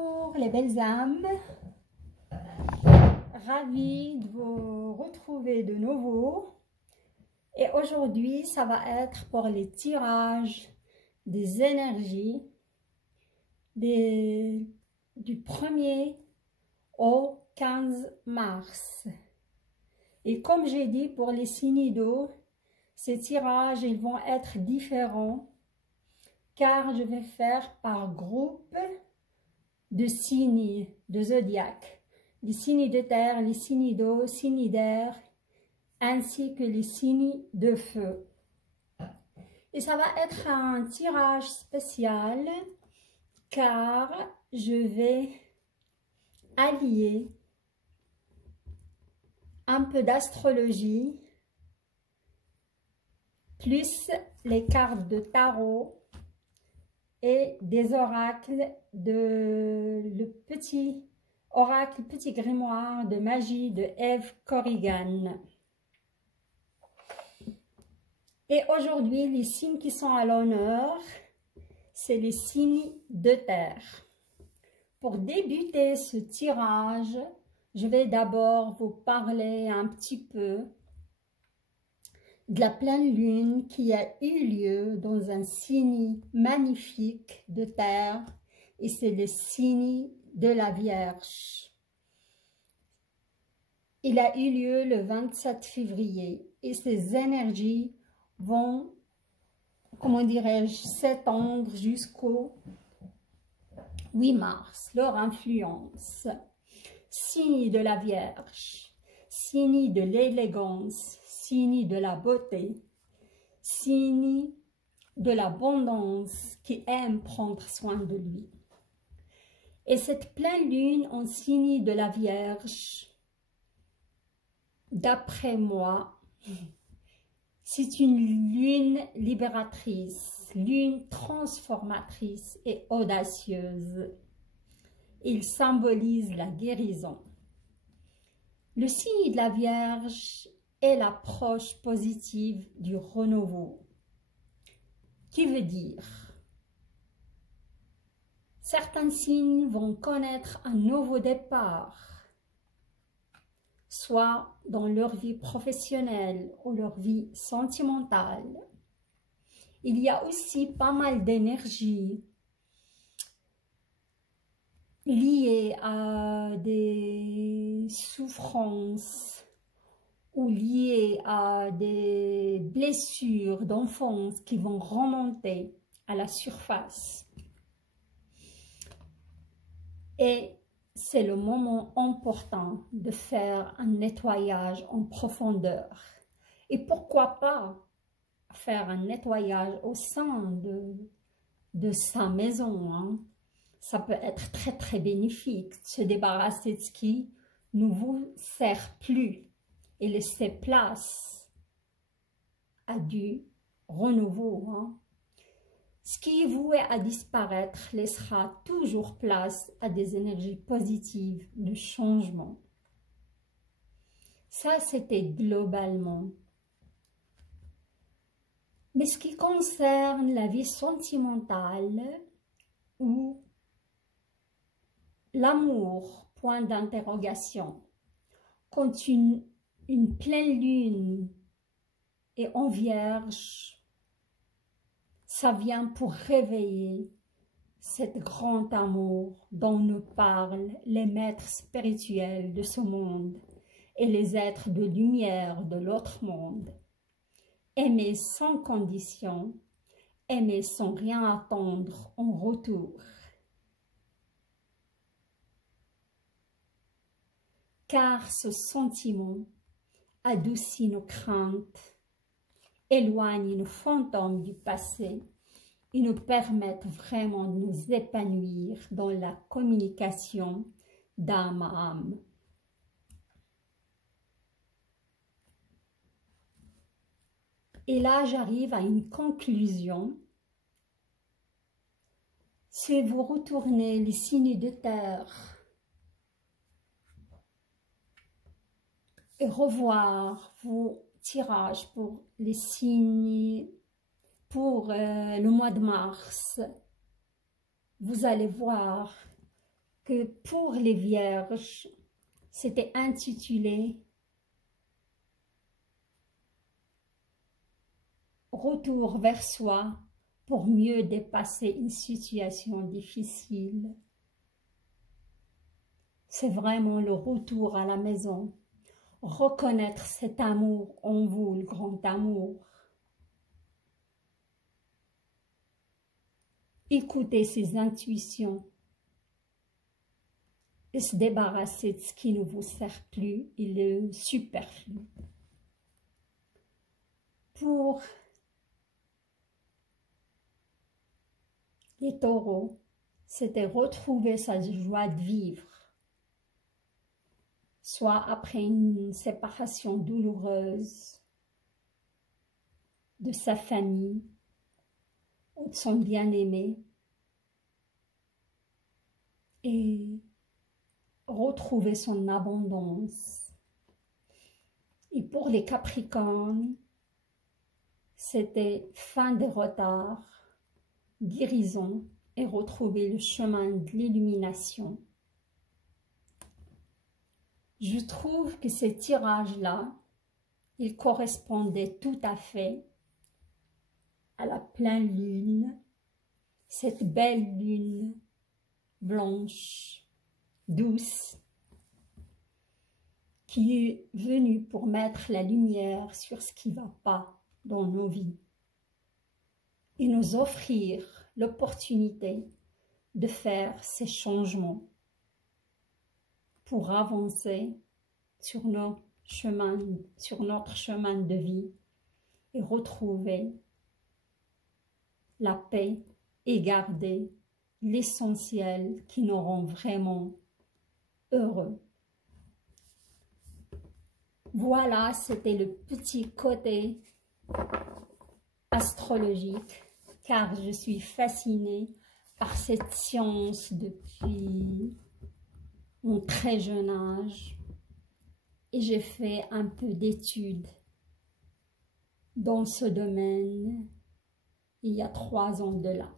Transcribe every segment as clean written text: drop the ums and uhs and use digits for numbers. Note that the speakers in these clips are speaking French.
Bonjour les belles âmes, ravie de vous retrouver de nouveau. Et aujourd'hui, ça va être pour les tirages des énergies du 1er au 15 mars. Et comme j'ai dit pour les signes d'eau, ces tirages ils vont être différents car je vais faire par groupe de signes de zodiaque, les signes de terre, les signes d'eau, signes d'air, ainsi que les signes de feu. Et ça va être un tirage spécial car je vais allier un peu d'astrologie plus les cartes de tarot et des oracles le petit oracle, petit grimoire de magie de Eve Corrigan. Et aujourd'hui, les signes qui sont à l'honneur, c'est les signes de terre. Pour débuter ce tirage, je vais d'abord vous parler un petit peu de la pleine lune qui a eu lieu dans un signe magnifique de terre, et c'est le signe de la Vierge. Il a eu lieu le 27 février et ces énergies vont, comment dirais-je, s'étendre jusqu'au 8 mars. Leur influence, signe de la Vierge, signe de l'élégance, signe de la beauté, signe de l'abondance qui aime prendre soin de lui. Et cette pleine lune en signe de la Vierge, d'après moi, c'est une lune libératrice, lune transformatrice et audacieuse. Il symbolise la guérison. Le signe de la Vierge est l'approche positive du renouveau, qui veut dire certains signes vont connaître un nouveau départ, soit dans leur vie professionnelle ou leur vie sentimentale. Il y a aussi pas mal d'énergie liée à des souffrances ou liées à des blessures d'enfance qui vont remonter à la surface. Et c'est le moment important de faire un nettoyage en profondeur. Et pourquoi pas faire un nettoyage au sein de sa maison, hein? Ça peut être très très bénéfique, se débarrasser de ce qui ne vous sert plus et laisser place à du renouveau, hein. Ce qui est voué à disparaître laissera toujours place à des énergies positives de changement. Ça, c'était globalement. Mais ce qui concerne la vie sentimentale ou l'amour, point d'interrogation, quand une pleine lune est en Vierge, ça vient pour réveiller cet grand amour dont nous parlent les maîtres spirituels de ce monde et les êtres de lumière de l'autre monde. Aimer sans condition, aimer sans rien attendre en retour. Car ce sentiment adoucit nos craintes, éloigne nos fantômes du passé et nous permettent vraiment de nous épanouir dans la communication d'âme à âme. Et là, j'arrive à une conclusion. Si vous retournez les signes de terre et revoir vos tirages pour les signes pour le mois de mars, vous allez voir que pour les vierges, c'était intitulé « Retour vers soi pour mieux dépasser une situation difficile ». C'est vraiment le retour à la maison, reconnaître cet amour en vous, le grand amour. Écouter ses intuitions et se débarrasser de ce qui ne vous sert plus et le superflu. Pour les taureaux, c'était retrouver sa joie de vivre, soit après une séparation douloureuse de sa famille ou de son bien-aimé, et retrouver son abondance. Et pour les Capricornes, c'était fin des retards, guérison et retrouver le chemin de l'illumination. Je trouve que ces tirages-là, ils correspondaient tout à fait à la pleine lune, cette belle lune blanche, douce, qui est venue pour mettre la lumière sur ce qui ne va pas dans nos vies et nous offrir l'opportunité de faire ces changements pour avancer sur notre chemin de vie et retrouver la paix et garder l'essentiel qui nous rend vraiment heureux. Voilà, c'était le petit côté astrologique, car je suis fascinée par cette science depuis mon très jeune âge et j'ai fait un peu d'études dans ce domaine il y a 3 ans de là.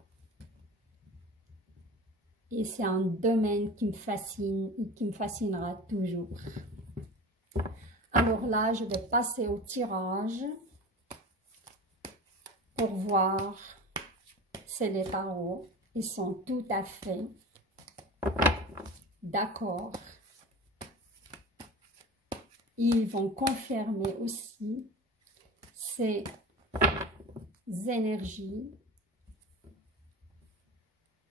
Et c'est un domaine qui me fascine et qui me fascinera toujours. Alors là, je vais passer au tirage pour voir. C'est les tarots. Ils sont tout à fait d'accord. Ils vont confirmer aussi ces énergies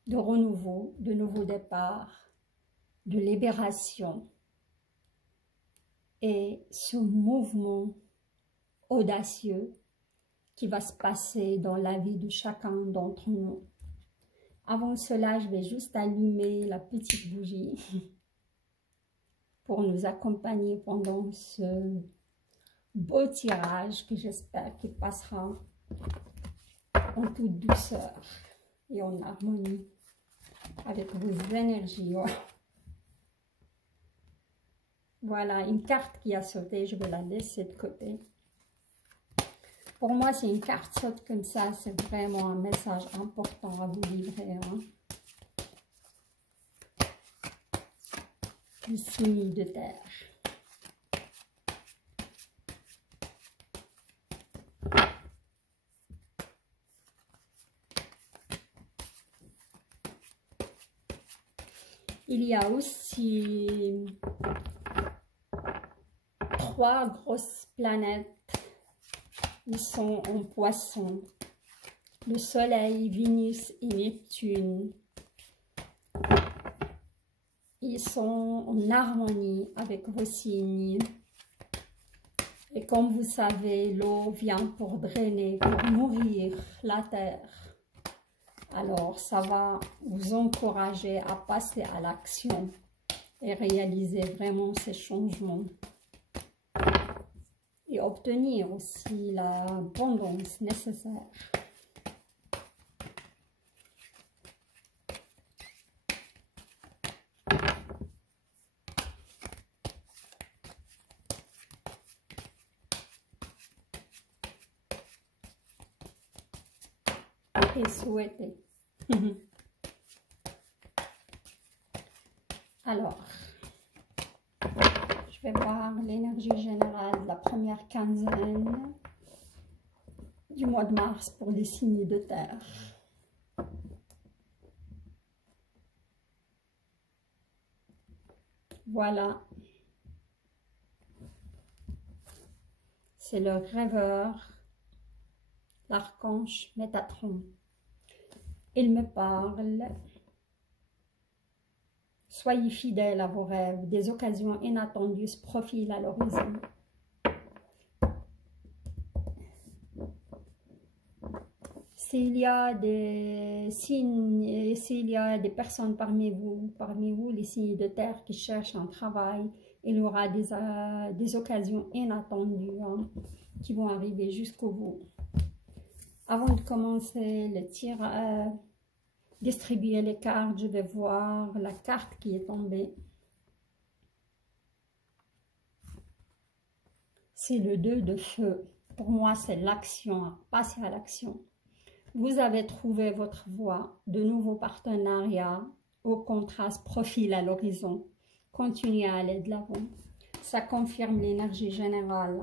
de renouveau, de nouveau départ, de libération et ce mouvement audacieux qui va se passer dans la vie de chacun d'entre nous. Avant cela, je vais juste allumer la petite bougie pour nous accompagner pendant ce beau tirage que j'espère qu'il passera en toute douceur et en harmonie avec vos énergies. Voilà, une carte qui a sauté, je vais la laisser de côté. Pour moi, si une carte saute comme ça, c'est vraiment un message important à vous livrer. Le signe de terre. Il y a aussi 3 grosses planètes. Ils sont en poisson. Le Soleil, Vénus et Neptune. Ils sont en harmonie avec vos signes. Et comme vous savez, l'eau vient pour drainer, pour nourrir la terre. Alors, ça va vous encourager à passer à l'action et réaliser vraiment ces changements. Et obtenir aussi l'abondance nécessaire. Et souhaiter. Alors, je vais voir l'énergie générale de la première quinzaine du mois de mars pour les signes de terre. Voilà. C'est le rêveur, l'archange Métatron. Il me parle. Soyez fidèles à vos rêves. Des occasions inattendues se profilent à l'horizon. S'il y a des signes, s'il y a des personnes parmi vous, les signes de terre qui cherchent un travail, il y aura des occasions inattendues qui vont arriver jusqu'au bout. Avant de commencer le tir, distribuer les cartes, je vais voir la carte qui est tombée. C'est le 2 de feu. Pour moi, c'est l'action, passer à l'action. Vous avez trouvé votre voie, de nouveaux partenariats, au contraste, profil à l'horizon. Continuez à aller de l'avant. Ça confirme l'énergie générale.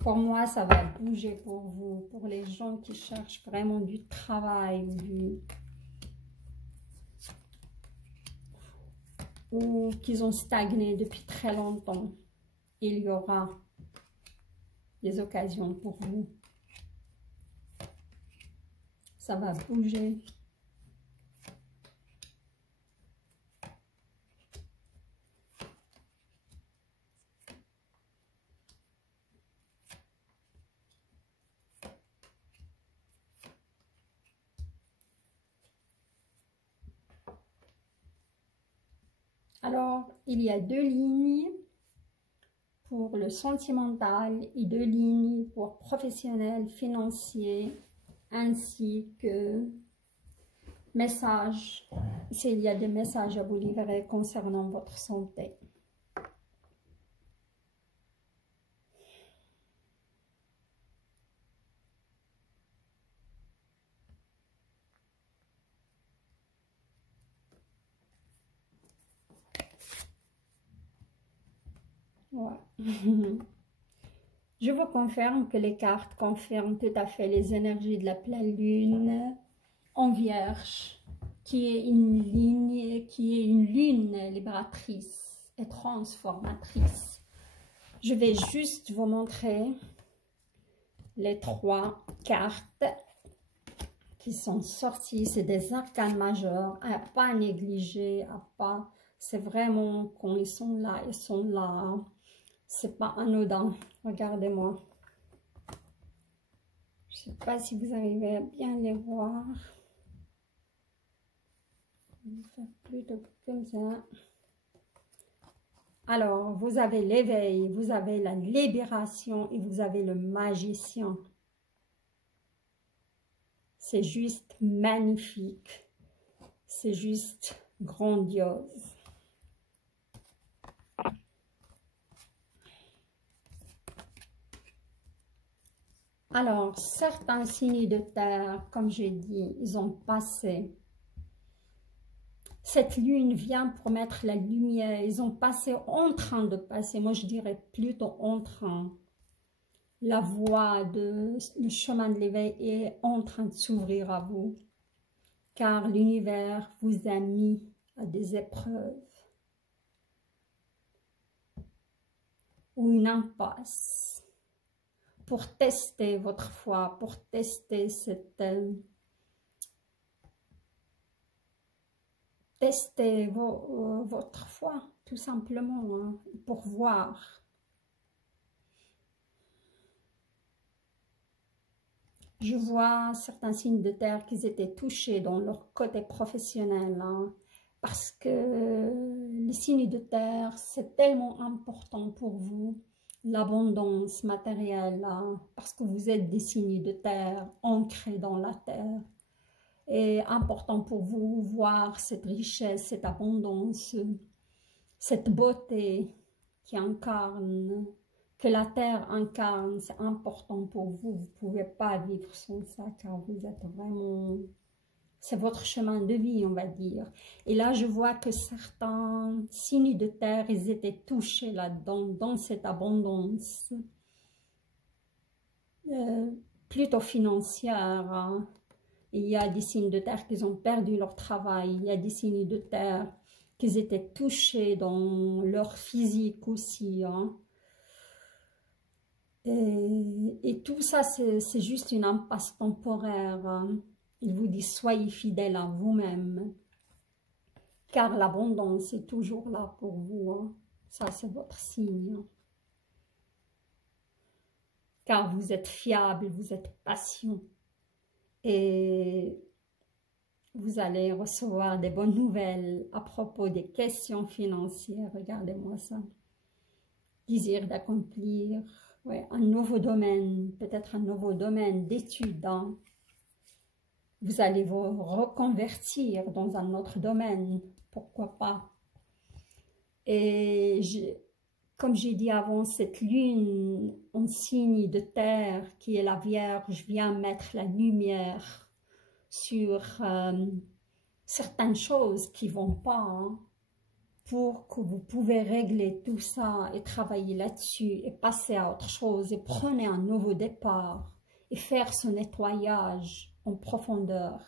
Pour moi, ça va bouger pour vous, pour les gens qui cherchent vraiment du travail ou qui ont stagné depuis très longtemps. Il y aura des occasions pour vous. Ça va bouger. Alors, il y a 2 lignes pour le sentimental et 2 lignes pour professionnel, financier, ainsi que messages, s'il y a des messages à vous livrer concernant votre santé. Ouais. Je vous confirme que les cartes confirment tout à fait les énergies de la pleine lune en Vierge, qui est une lune libératrice et transformatrice. Je vais juste vous montrer les 3 cartes qui sont sorties. C'est des arcanes majeurs, à pas négliger, à pas. C'est vraiment quand ils sont là, c'est pas anodin. Regardez-moi. Je sais pas si vous arrivez à bien les voir. Je vais faire plutôt comme ça. Alors, vous avez l'éveil, vous avez la libération et vous avez le magicien. C'est juste magnifique. C'est juste grandiose. Alors, certains signes de terre, comme j'ai dit, ils ont passé. Cette lune vient pour mettre la lumière. Ils ont passé, en train de passer. Moi, je dirais plutôt en train. La voie, le chemin de l'éveil est en train de s'ouvrir à vous. Car l'univers vous a mis à des épreuves. Ou une impasse. Pour tester votre foi, pour tester votre foi, tout simplement, hein, pour voir. Je vois certains signes de terre qui étaient touchés dans leur côté professionnel, hein, parce que les signes de terre, c'est tellement important pour vous. L'abondance matérielle, hein, parce que vous êtes des signes de terre, ancrés dans la terre. Et important pour vous voir cette richesse, cette abondance, cette beauté qui incarne, que la terre incarne, c'est important pour vous. Vous ne pouvez pas vivre sans ça, car vous êtes vraiment C'est votre chemin de vie, on va dire. Et là, je vois que certains signes de terre, ils étaient touchés là-dedans, dans cette abondance, plutôt financière, hein. Il y a des signes de terre qui ont perdu leur travail. Il y a des signes de terre qui étaient touchés dans leur physique aussi, hein. Et tout ça, c'est juste une impasse temporaire, hein. Il vous dit, soyez fidèles à vous-même, car l'abondance est toujours là pour vous, hein. Ça, c'est votre signe, hein. Car vous êtes fiable, vous êtes patient. Et vous allez recevoir des bonnes nouvelles à propos des questions financières. Regardez-moi ça. Désir d'accomplir, ouais, un nouveau domaine, peut-être un nouveau domaine d'études, hein. Vous allez vous reconvertir dans un autre domaine, pourquoi pas. Et comme j'ai dit avant, cette lune en signe de terre qui est la Vierge vient mettre la lumière sur certaines choses qui ne vont pas, hein, pour que vous pouvez régler tout ça et travailler là-dessus et passer à autre chose et prenez un nouveau départ et faire ce nettoyage en profondeur.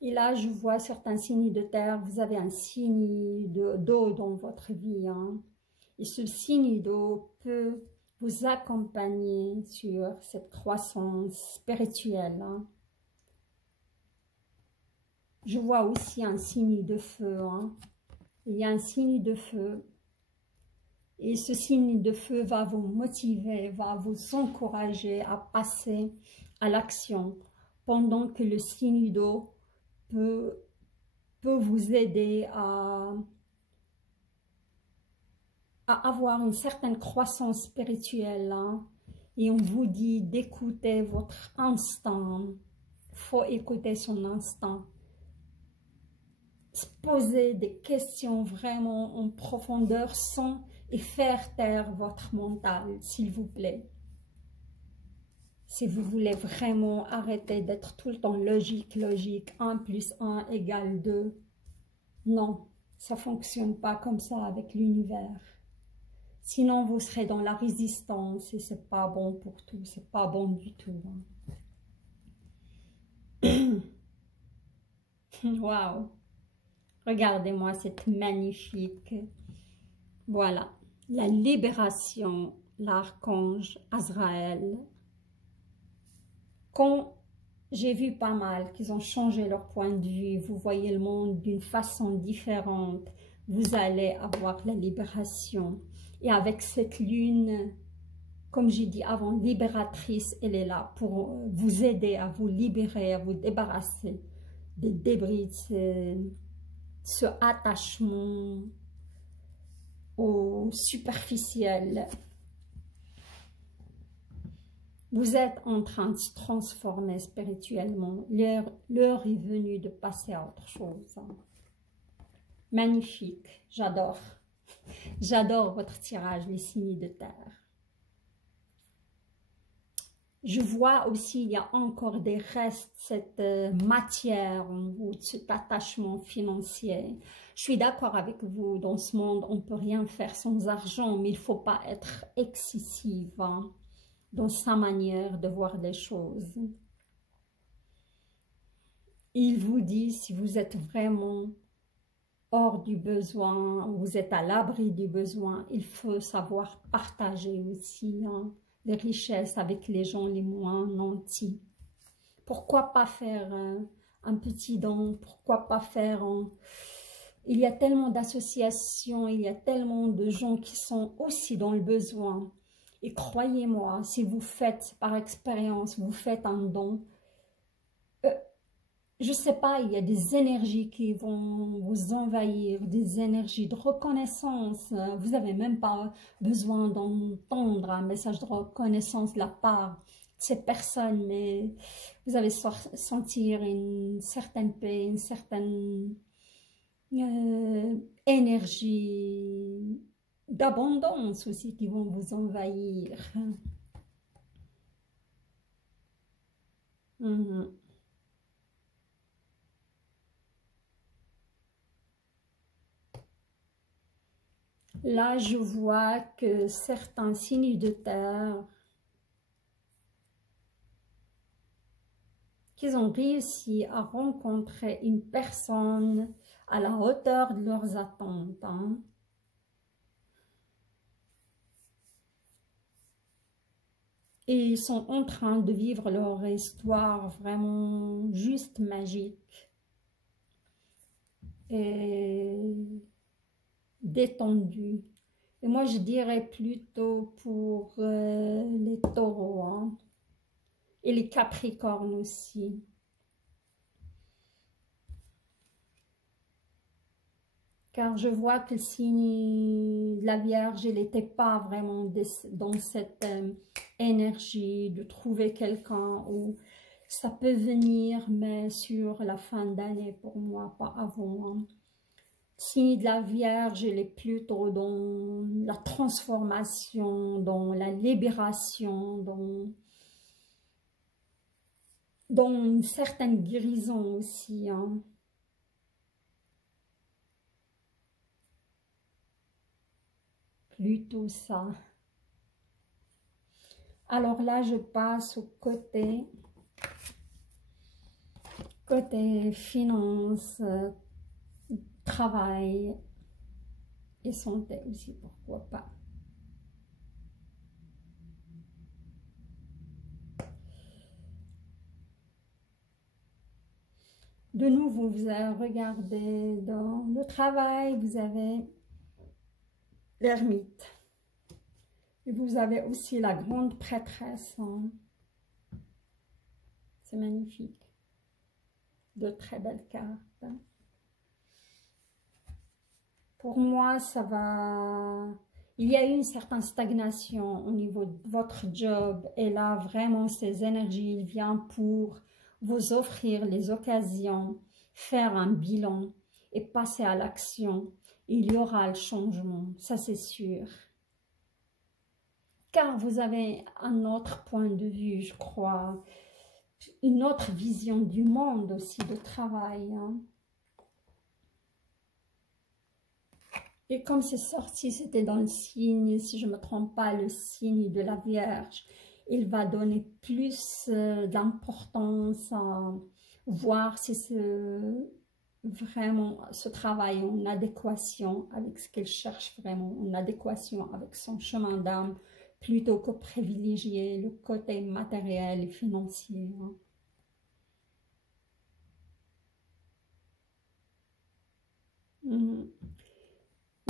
Et là, je vois certains signes de terre. Vous avez un signe d'eau dans votre vie, hein. Et ce signe d'eau peut vous accompagner sur cette croissance spirituelle, hein. Je vois aussi un signe de feu, hein. Il y a un signe de feu. Et ce signe de feu va vous motiver, va vous encourager à passer à l'action, pendant que le signe d'eau peut vous aider à avoir une certaine croissance spirituelle, hein. Et on vous dit d'écouter votre instinct. Il faut écouter son instinct. Se poser des questions vraiment en profondeur sans et faire taire votre mental, s'il vous plaît. Si vous voulez vraiment arrêter d'être tout le temps logique, 1 plus 1 égale 2, non, ça ne fonctionne pas comme ça avec l'univers. Sinon, vous serez dans la résistance et ce n'est pas bon pour tout, ce n'est pas bon du tout, hein. Waouh! Regardez-moi cette magnifique, voilà, la libération, l'archange Azraël. Quand j'ai vu pas mal qu'ils ont changé leur point de vue, vous voyez le monde d'une façon différente, vous allez avoir la libération. Et avec cette lune, comme j'ai dit avant, libératrice, elle est là pour vous aider à vous libérer, à vous débarrasser des débris, de ce attachement au superficiel. Vous êtes en train de se transformer spirituellement. L'heure est venue de passer à autre chose. Magnifique, j'adore. J'adore votre tirage, les signes de terre. Je vois aussi, il y a encore des restes, cette matière en vous, cet attachement financier. Je suis d'accord avec vous, dans ce monde, on ne peut rien faire sans argent, mais il ne faut pas être excessive, hein, dans sa manière de voir les choses. Il vous dit, si vous êtes vraiment hors du besoin, vous êtes à l'abri du besoin, il faut savoir partager aussi, hein, les richesses avec les gens les moins nantis. Pourquoi pas faire un petit don? Pourquoi pas faire... Il y a tellement d'associations, il y a tellement de gens qui sont aussi dans le besoin. Et croyez-moi, si vous faites par expérience, vous faites un don, je ne sais pas, il y a des énergies qui vont vous envahir, des énergies de reconnaissance. Vous n'avez même pas besoin d'entendre un message de reconnaissance de la part de ces personnes, mais vous allez sentir une certaine paix, une certaine énergie d'abondance aussi qui vont vous envahir. Mhm. Là, je vois que certains signes de terre qu'ils ont réussi à rencontrer une personne à la hauteur de leurs attentes. Hein. Et ils sont en train de vivre leur histoire vraiment juste magique et détendue. Et moi, je dirais plutôt pour les taureaux hein, et les capricornes aussi. Car je vois que le signe de la Vierge, il n'était pas vraiment dans cette énergie de trouver quelqu'un ou ça peut venir, mais sur la fin d'année pour moi, pas avant. Hein. Le signe de la Vierge, il est plutôt dans la transformation, dans la libération, dans une certaine guérison aussi. Hein. Plutôt ça. Alors là, je passe au côté finance, travail et santé aussi, pourquoi pas. De nouveau, vous avez regardé dans le travail, vous avez l'ermite. Et vous avez aussi la grande prêtresse. Hein. C'est magnifique. De très belles cartes. Pour moi, ça va... Il y a eu une certaine stagnation au niveau de votre job. Et là, vraiment, ces énergies viennent pour vous offrir les occasions, faire un bilan et passer à l'action. Il y aura le changement, ça c'est sûr. Car vous avez un autre point de vue, je crois, une autre vision du monde aussi, de travail. Hein. Et comme c'est sorti, c'était dans le signe, si je ne me trompe pas, le signe de la Vierge. Il va donner plus d'importance à voir si vraiment ce travail en adéquation avec ce qu'il cherche vraiment, en adéquation avec son chemin d'âme, plutôt que privilégier le côté matériel et financier. Hein.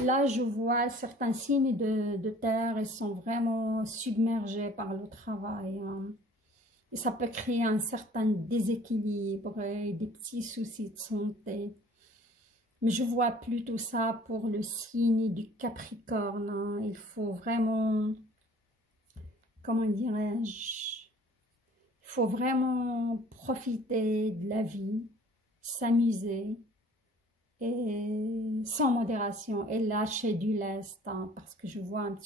Là, je vois certains signes de terre, ils sont vraiment submergés par le travail. Hein. Et ça peut créer un certain déséquilibre et des petits soucis de santé. Mais je vois plutôt ça pour le signe du Capricorne. Hein. Il faut vraiment, comment dirais-je, il faut vraiment profiter de la vie, s'amuser et sans modération et lâcher du lest hein, parce que je vois un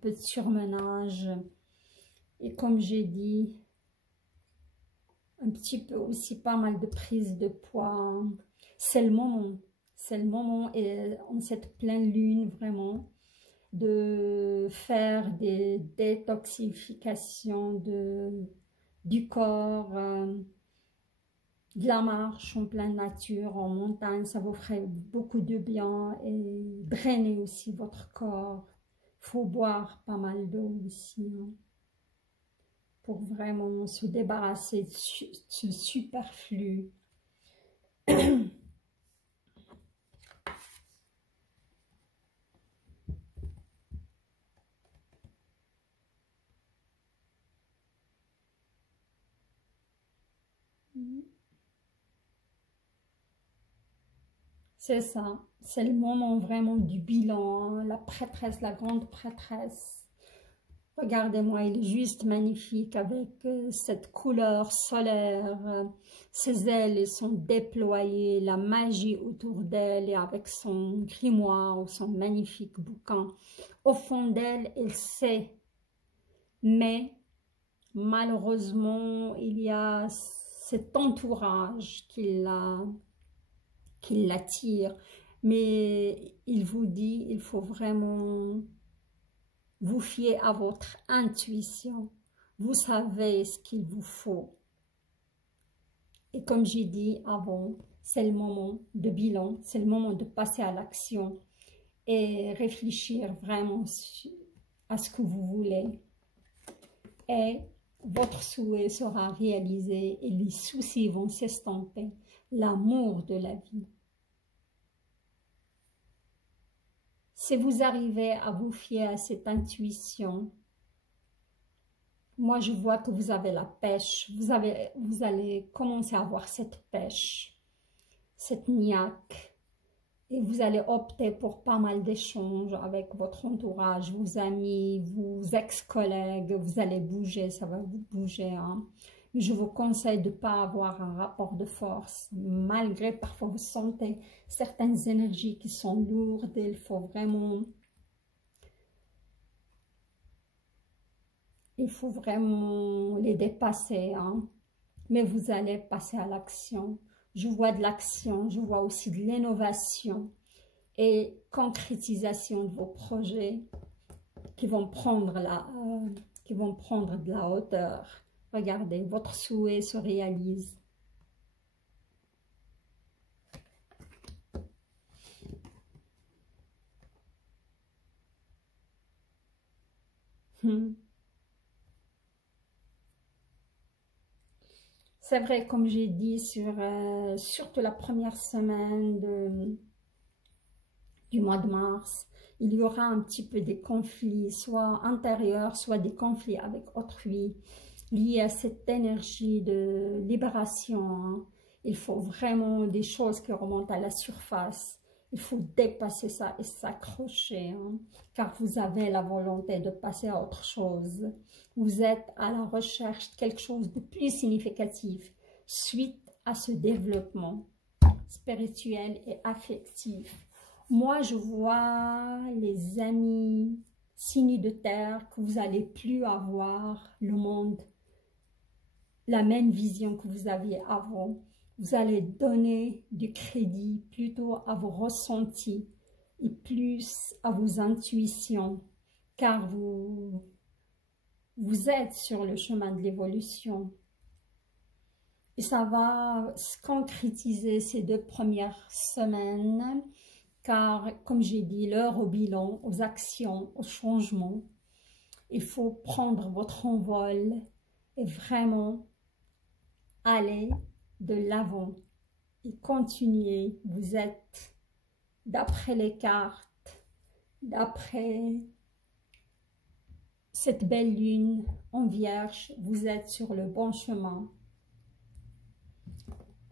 peu de surmenage et comme j'ai dit, un petit peu aussi pas mal de prise de poids. Hein. C'est le moment et en cette pleine lune vraiment de faire des détoxifications du corps, de la marche en pleine nature, en montagne, ça vous ferait beaucoup de bien et drainer aussi votre corps. Il faut boire pas mal d'eau aussi hein, pour vraiment se débarrasser de ce superflu. C'est ça, c'est le moment vraiment du bilan, hein, la prêtresse, la grande prêtresse. Regardez-moi, il est juste magnifique avec cette couleur solaire. Ses ailes sont déployées, la magie autour d'elle et avec son grimoire ou son magnifique bouquin. Au fond d'elle, elle sait, mais malheureusement, il y a cet entourage qui l'attire. Mais il vous dit, il faut vraiment vous fiez à votre intuition. Vous savez ce qu'il vous faut. Et comme j'ai dit avant, c'est le moment de bilan, c'est le moment de passer à l'action et réfléchir vraiment à ce que vous voulez. Et votre souhait sera réalisé et les soucis vont s'estomper. L'amour de la vie. Si vous arrivez à vous fier à cette intuition, moi je vois que vous avez la pêche, vous allez commencer à avoir cette pêche, cette niaque, et vous allez opter pour pas mal d'échanges avec votre entourage, vos amis, vos ex-collègues, vous allez bouger, ça va vous bouger, hein. Mais je vous conseille de ne pas avoir un rapport de force, malgré parfois vous sentez certaines énergies qui sont lourdes, il faut vraiment les dépasser, hein. Mais vous allez passer à l'action. Je vois de l'action, je vois aussi de l'innovation et concrétisation de vos projets qui vont prendre de la hauteur. Regardez, votre souhait se réalise. C'est vrai, comme j'ai dit, surtout la première semaine du mois de mars, il y aura un petit peu des conflits, soit intérieurs, soit des conflits avec autrui, liés à cette énergie de libération, hein. Il faut vraiment des choses qui remontent à la surface. Il faut dépasser ça et s'accrocher, hein, car vous avez la volonté de passer à autre chose. Vous êtes à la recherche de quelque chose de plus significatif suite à ce développement spirituel et affectif. Moi, je vois les amis signes de terre que vous n'allez plus avoir le monde, la même vision que vous aviez avant. Vous allez donner du crédit plutôt à vos ressentis et plus à vos intuitions, car vous êtes sur le chemin de l'évolution. Et ça va se concrétiser ces 2 premières semaines, car comme j'ai dit, l'heure au bilan, aux actions, au changement, il faut prendre votre envol et vraiment aller de l'avant et continuer. Vous êtes, d'après les cartes, d'après cette belle lune en vierge, vous êtes sur le bon chemin.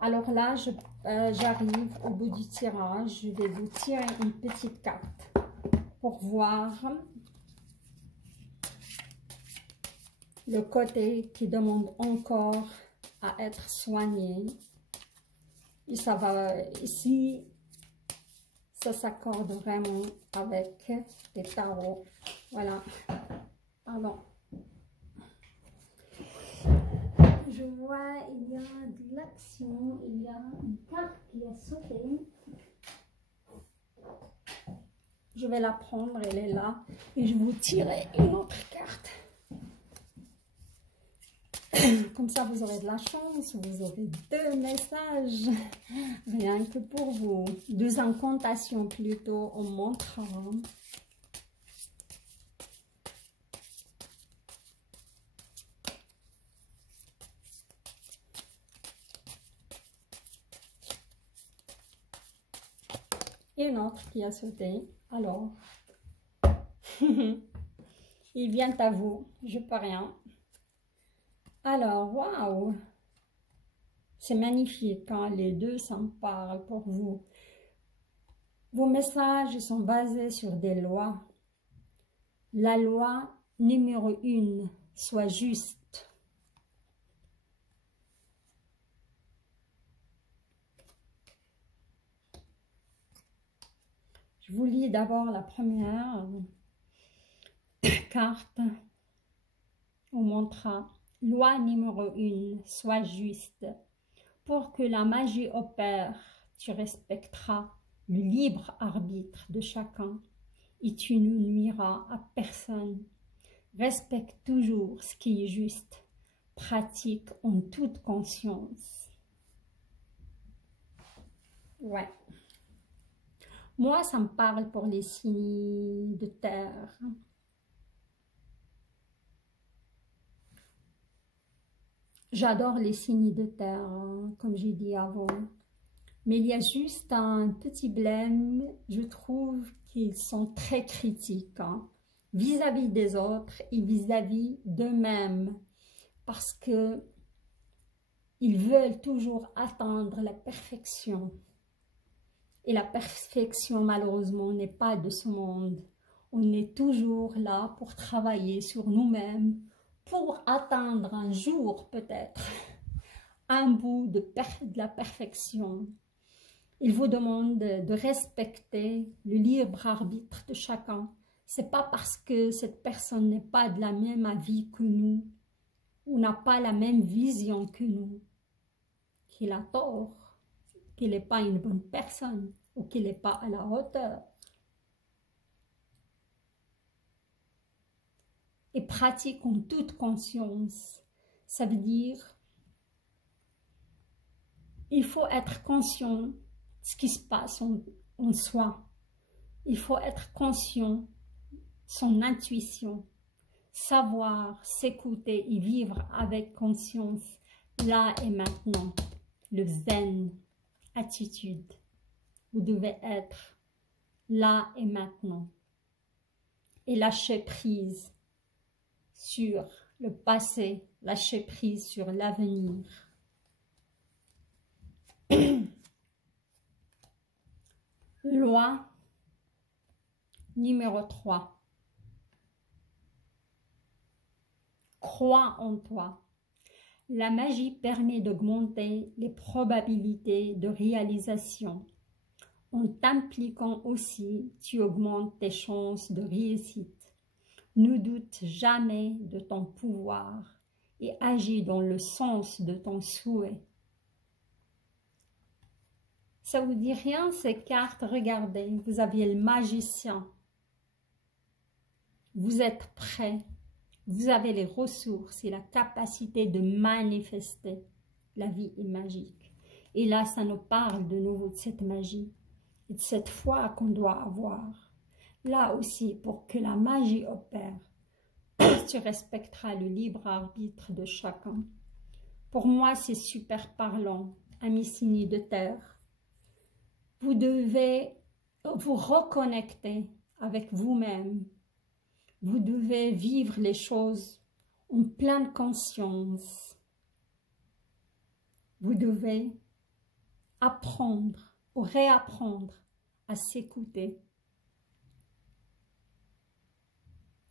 Alors là, j'arrive au bout du tirage. Je vais vous tirer une petite carte pour voir le côté qui demande encore à être soigné. Et ça va ici, ça s'accorde vraiment avec les tarots. Voilà. Pardon. Je vois, il y a de l'action, il y a une carte qui a sauté. Je vais la prendre, elle est là. Et je vais vous tirer une autre carte. Comme ça, vous aurez de la chance, vous aurez 2 messages, rien que pour vous. 2 incantations plutôt, en montrant. Et une autre qui a sauté. Alors, il vient à vous, je peux rien. Alors, waouh, c'est magnifique quand les 2 s'en parlent pour vous. Vos messages sont basés sur des lois. La loi numéro 1 soit juste. Je vous lis d'abord la première carte. On montrera loi numéro 1 soit juste. Pour que la magie opère, tu respecteras le libre arbitre de chacun et tu ne nuiras à personne. Respecte toujours ce qui est juste. Pratique en toute conscience. Ouais. Moi, ça me parle pour les signes de terre. J'adore les signes de terre, hein, comme j'ai dit avant. Mais il y a juste un petit blême, je trouve qu'ils sont très critiques hein, vis-à-vis des autres et vis-à-vis d'eux-mêmes. Parce que ils veulent toujours atteindre la perfection. Et la perfection, malheureusement, n'est pas de ce monde. On est toujours là pour travailler sur nous-mêmes, pour atteindre un jour peut-être un bout de la perfection. Il vous demande de respecter le libre arbitre de chacun. C'est pas parce que cette personne n'est pas de la même avis que nous, ou n'a pas la même vision que nous, qu'il a tort, qu'il n'est pas une bonne personne, ou qu'il n'est pas à la hauteur. Et pratique en toute conscience. Ça veut dire, il faut être conscient de ce qui se passe en soi. Il faut être conscient de son intuition, savoir s'écouter et vivre avec conscience, là et maintenant, le zen, attitude. Vous devez être là et maintenant et lâcher prise sur le passé, lâcher prise sur l'avenir. Loi numéro 3. Crois en toi. La magie permet d'augmenter les probabilités de réalisation. En t'impliquant aussi, tu augmentes tes chances de réussite. Ne doute jamais de ton pouvoir et agis dans le sens de ton souhait. Ça vous dit rien ces cartes? Regardez, vous aviez le magicien. Vous êtes prêt. Vous avez les ressources et la capacité de manifester. La vie est magique. Et là, ça nous parle de nouveau de cette magie et de cette foi qu'on doit avoir. Là aussi, pour que la magie opère, tu respecteras le libre arbitre de chacun. Pour moi, c'est super parlant, amis signes de terre. Vous devez vous reconnecter avec vous-même. Vous devez vivre les choses en pleine conscience. Vous devez apprendre ou réapprendre à s'écouter,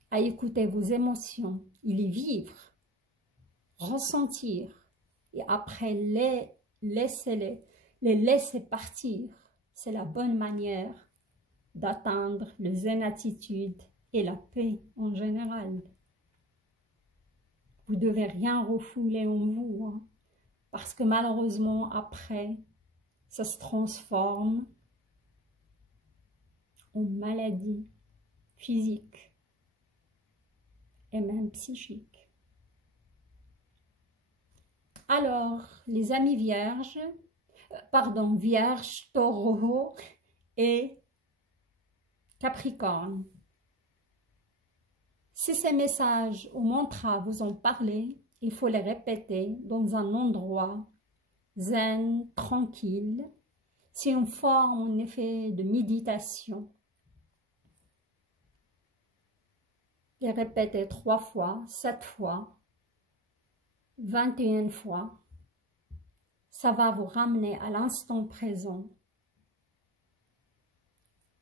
à écouter vos émotions et les vivre, ressentir et après les laisser partir. C'est la bonne manière d'atteindre le zen attitude et la paix en général. Vous ne devez rien refouler en vous, hein, parce que malheureusement, après, ça se transforme en maladie physique et même psychique. Alors, les amis vierges, Vierge, Taureau et Capricorne. Si ces messages ou mantras vous ont parlé, il faut les répéter dans un endroit zen, tranquille. C'est une forme en effet de méditation. Les répéter 3 fois, 7 fois, 21 fois. Ça va vous ramener à l'instant présent,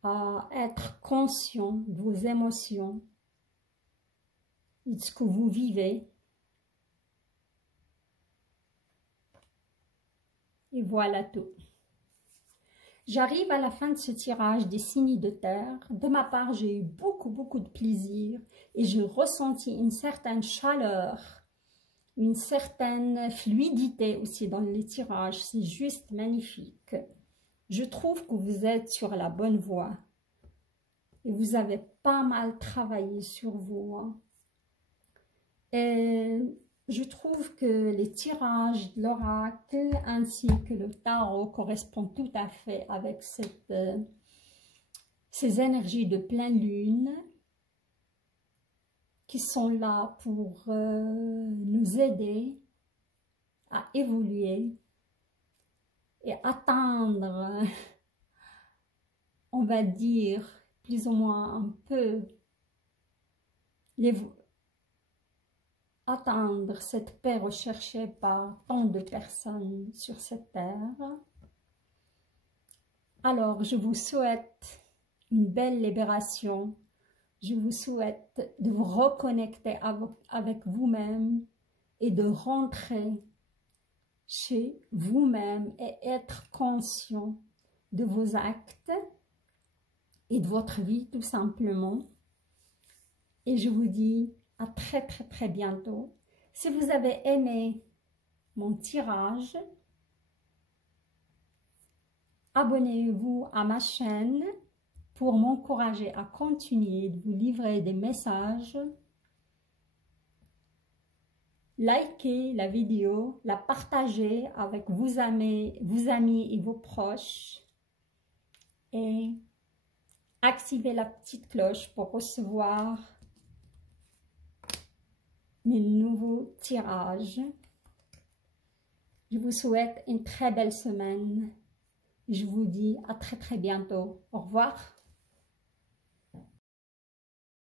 à être conscient de vos émotions, et de ce que vous vivez. Et voilà tout. J'arrive à la fin de ce tirage des signes de terre. De ma part, j'ai eu beaucoup de plaisir et j'ai ressenti une certaine chaleur, une certaine fluidité aussi dans les tirages. C'est juste magnifique. Je trouve que vous êtes sur la bonne voie et vous avez pas mal travaillé sur vous. Hein. Et je trouve que les tirages de l'oracle ainsi que le tarot correspondent tout à fait avec ces énergies de pleine lune qui sont là pour nous aider à évoluer et atteindre, on va dire, plus ou moins un peu, atteindre cette paix recherchée par tant de personnes sur cette terre. Alors, je vous souhaite une belle libération. Je vous souhaite de vous reconnecter avec vous-même et de rentrer chez vous-même et être conscient de vos actes et de votre vie tout simplement. Et je vous dis à très bientôt. Si vous avez aimé mon tirage, abonnez-vous à ma chaîne pour m'encourager à continuer de vous livrer des messages. Likez la vidéo, la partagez avec vos amis et vos proches et activez la petite cloche pour recevoir mes nouveaux tirages. Je vous souhaite une très belle semaine. Je vous dis à très bientôt. Au revoir.